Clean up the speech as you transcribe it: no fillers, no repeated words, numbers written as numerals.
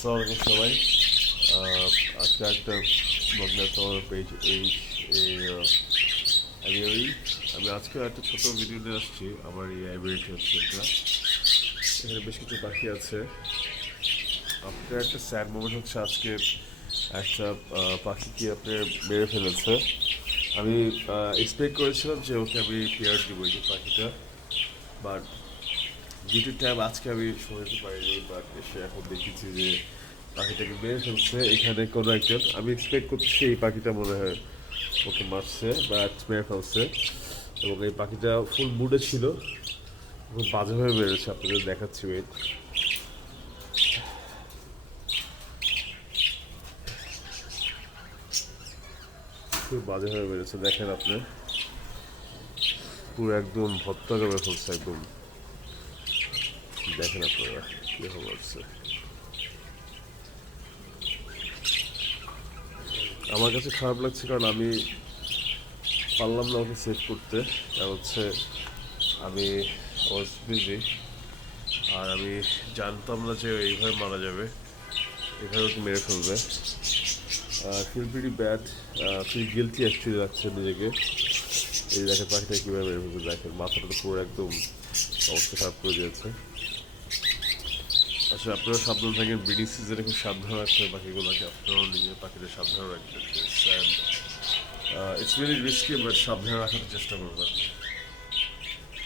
আসসালামু আলাইকুম সবাই। আজকে একটা বগনাস আমার পেজ লাইব্রেরি। আমি আজকে একটা ছোট ভিডিও নিয়ে আসছি। আমার এই লাইব্রেরিটি হচ্ছে এটা। এখানে বেশ কিছু পাখি আছে। আপনার একটা স্যাড মোমেন্ট হচ্ছে আজকে একটা পাখিকে আপনার মেরে ফেলেছে। আমি এক্সপেক্ট করেছিলাম যে ওকে আমি পেয়ার দিব এই যে পাখিটা, বাট ডিউটি টাইম আজকে আমি সময় দিতে পারিনি। বাট এসে এখন দেখেছি যে পাখিটাকে মেরে ফেলছে এখানে কোনো একজন। আমি এক্সপেক্ট করছি এই পাখিটা মনে হয় ওকে মারছে বা মেরে ফেলছে, এবং এই পাখিটা ফুল মুডে ছিল, খুব বাজেভাবে মেরেছে। আপনাদের দেখাচ্ছি, ওয়েট। খুব বাজেভাবে মেরেছে, দেখেন আপনি, পুরো একদম হত্যা করে ফেলছে একদম। দেখেন আপনারা কীরকম হচ্ছে। আমার কাছে খারাপ লাগছে কারণ আমি পারলাম না ওকে সেভ করতে। কারণ হচ্ছে আমি ওয়াজ বিজি, আর আমি জানতাম না যে এইভাবে মারা যাবে, এভাবে ওকে মেরে ফেলবে। Feel pretty bad, feel guilty actually লাগছে নিজেকে। এই দেখেন পাখিটা কীভাবে মেরে ফেলছে, দেখেন মাথাটা তো পুরো একদম অবস্থা খারাপ করে দিয়েছে। আসলে আপনারা সাবধান থাকেন, ব্রিডিং সিজনে খুব সাবধান রাখতে হবে পাখিগুলোকে। আপনারাও নিজের পাখিদের সাবধান রাখবেন। ইটস ভেরি রিস্কি, বাট সাবধানে রাখার চেষ্টা করবেন।